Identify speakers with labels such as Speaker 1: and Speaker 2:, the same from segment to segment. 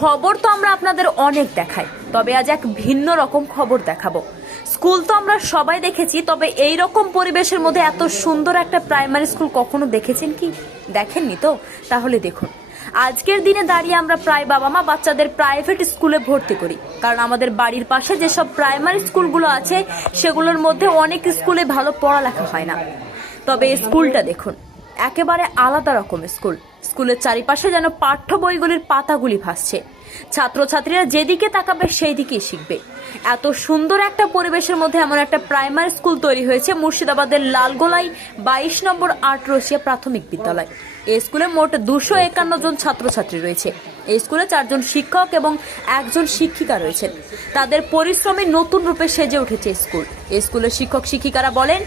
Speaker 1: খবর তো আমরা আপনাদের অনেক দেখাই, তবে আজ এক ভিন্ন রকম খবর দেখাবো। স্কুল তো আমরা সবাই দেখেছি, তবে এই রকম পরিবেশের মধ্যে এত সুন্দর একটা প্রাইমারি স্কুল কখনো দেখেছেন কি? দেখেননি তো? তাহলে দেখুন। আজকের দিনে দাঁড়িয়ে আমরা প্রায় বাবা মা বাচ্চাদের প্রাইভেট স্কুলে ভর্তি করি, কারণ আমাদের বাড়ির পাশে যেসব প্রাইমারি স্কুলগুলো আছে, সেগুলোর মধ্যে অনেক স্কুলে ভালো পড়ালেখা হয় না। তবে স্কুলটা দেখুন, একেবারে আলাদা রকম স্কুল। স্কুলের চারিপাশে যেন পাঠ্য বইগুলির পাতাগুলি ভাসছে। ছাত্রছাত্রীরা যেদিকে তাকাবে সেই দিকেই শিখবে। এত সুন্দর একটা পরিবেশের মধ্যে এমন একটা প্রাইমারি স্কুল তৈরি হয়েছে মুর্শিদাবাদের লালগোলাই বাইশ নম্বর আট রশিয়া প্রাথমিক বিদ্যালয়। এই স্কুলে মোট দুশো একান্ন জন ছাত্রছাত্রী রয়েছে। এই স্কুলে চারজন শিক্ষক এবং একজন শিক্ষিকা রয়েছেন। তাদের পরিশ্রমে নতুন রূপে সেজে উঠেছে স্কুল। এই স্কুলের শিক্ষক শিক্ষিকারা বলেন,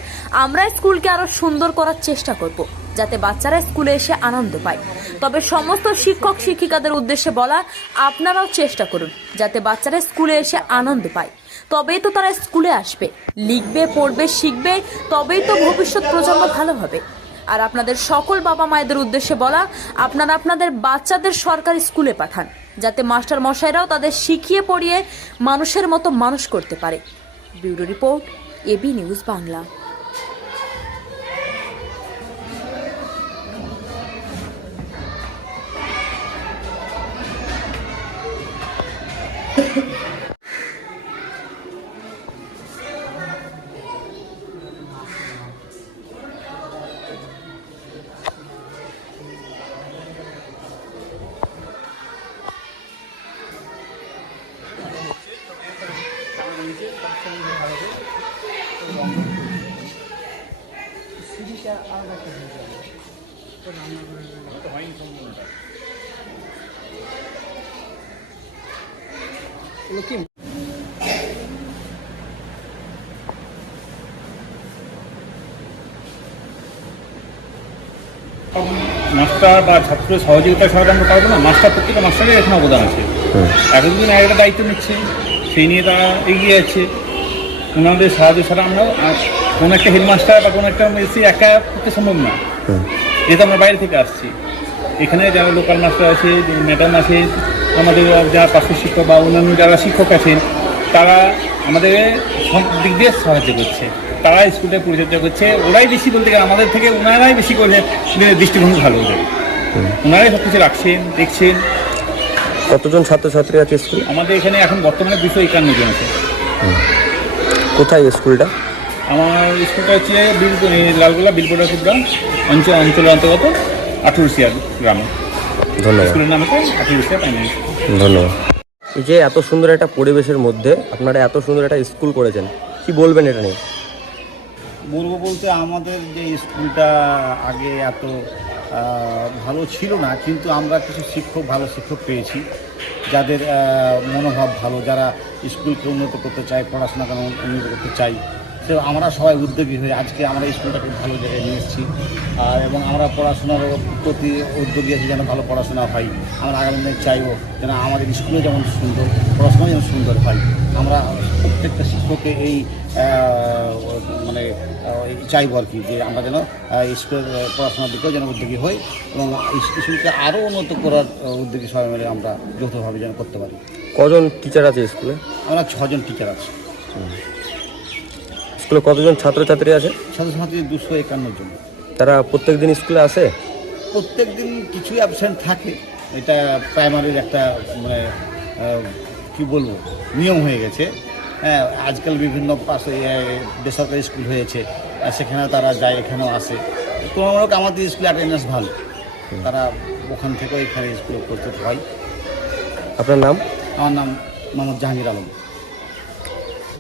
Speaker 1: আমরা স্কুলকে আরও সুন্দর করার চেষ্টা করব। যাতে বাচ্চারা স্কুলে এসে আনন্দ পায়। তবে সমস্ত শিক্ষক শিক্ষিকাদের উদ্দেশ্যে বলা, আপনারাও চেষ্টা করুন যাতে বাচ্চারা স্কুলে এসে আনন্দ পায়। তবেই তো তারা স্কুলে আসবে। লিখবে, পড়বে, শিখবে, তবেই তো ভবিষ্যৎ প্রজন্ম ভালো হবে। আর আপনাদের সকল বাবা মায়েদের উদ্দেশ্যে বলা, আপনারা আপনাদের বাচ্চাদের সরকারি স্কুলে পাঠান, যাতে মাস্টার মশাইরাও তাদের শিখিয়ে পড়িয়ে মানুষের মতো মানুষ করতে পারে। Bureau report AB news Bangla.
Speaker 2: सीढ़ी क्या आगे तो रामनगर तो वहीं মাস্টার বা ছাত্র সহযোগিতা ছাড়া আমরা পারব না। মাস্টার প্রত্যেকটা মাস্টারের এখানে অবদান আছে। একদিন একটা দায়িত্ব নিচ্ছে সেই নিয়ে তারা এগিয়ে আছে ওনাদের সাহায্য ছাড়া আমরা আর কোনো একটা হেডমাস্টার বা কোনো একটা এসি একা করতে সম্ভব না। যেহেতু আমরা বাইরে থেকে আসছি। এখানে যারা লোকাল মাস্টার আছে ম্যাডাম আছে আমাদের যারা পার্শ্ব শিক্ষক বা অন্যান্য যারা শিক্ষক আছেন তারা আমাদের সব দিক দিয়ে সাহায্য করছে। তারা স্কুলে পরিচর্যা করছে। ওরাই বেশি বলতে গেলে আমাদের থেকে ওনারাই বেশি করে দৃষ্টিভঙ্গি ভালো ওদের ওনারাই সব কিছু রাখছেন দেখছেন।
Speaker 3: কতজন ছাত্রছাত্রী আছে স্কুলে
Speaker 2: আমাদের এখানে এখন বর্তমানে দুশো একান্ন জন আছে।
Speaker 3: কোথায় স্কুলটা
Speaker 2: আমার স্কুলটা হচ্ছে বিলপুর লালগোলা বিলপুরাপুর গ্রাম অঞ্চল অঞ্চলের অন্তর্গত। আঠুরসিয়া গ্রামে।
Speaker 3: ধন্যবাদ।
Speaker 2: স্কুলের নাম আঠুরসিয়া প্রাইমারি
Speaker 3: ধন্যবাদ। এই যে এত সুন্দর একটা পরিবেশের মধ্যে আপনারা এত সুন্দর একটা স্কুল করেছেন কি বলবেন এটা নিয়ে?
Speaker 4: বলব বলতে আমাদের যে স্কুলটা আগে এত ভালো ছিল না কিন্তু আমরা কিছু শিক্ষক ভালো শিক্ষক পেয়েছি যাদের মনোভাব ভালো যারা স্কুলকে উন্নত করতে চায় পড়াশোনাকে উন্নত করতে চাই তো আমরা সবাই উদ্যোগী হয়ে আজকে আমরা স্কুলটাকে ভালো জায়গায় নিয়ে এসেছি। আর এবং আমরা পড়াশোনার প্রতি উদ্যোগী আছি যেন ভালো পড়াশোনা হয়। আমরা আগামী দিনে চাইব যেন আমাদের স্কুলে যেমন সুন্দর পড়াশোনা যেমন সুন্দর হয়। আমরা প্রত্যেকটা শিক্ষককে এই মানে চাইব আর কি যে আমরা যেন স্কুলের পড়াশোনার দিকেও যেন উদ্যোগী হই এবং স্কুলকে আরও উন্নত করার উদ্যোগী সবাই মিলে আমরা যৌথভাবে যেন করতে পারি।
Speaker 3: কজন টিচার আছে স্কুলে?
Speaker 4: আমরা ছজন টিচার আছি।
Speaker 3: স্কুলে কতজন ছাত্রছাত্রী আছে?
Speaker 4: ছাত্রছাত্রী দুশো একান্ন জন।
Speaker 3: তারা প্রত্যেক দিন স্কুলে আসে?
Speaker 4: প্রত্যেক দিন কিছুই অ্যাবসেন্ট থাকে। এটা প্রাইমারির একটা মানে কি বলব নিয়ম হয়ে গেছে। হ্যাঁ আজকাল বিভিন্ন পাশে বেসরকারি স্কুল হয়েছে। আর সেখানে তারা যায় এখানেও আসে। তুলনামূলক আমাদের স্কুলে অ্যাটেন্ডেন্স ভালো। তারা ওখান থেকেও এখানে স্কুলে উপস্থিত হয়।
Speaker 3: আপনার নাম?
Speaker 4: আমার নাম মোহাম্মদ জাহাঙ্গীর আলম।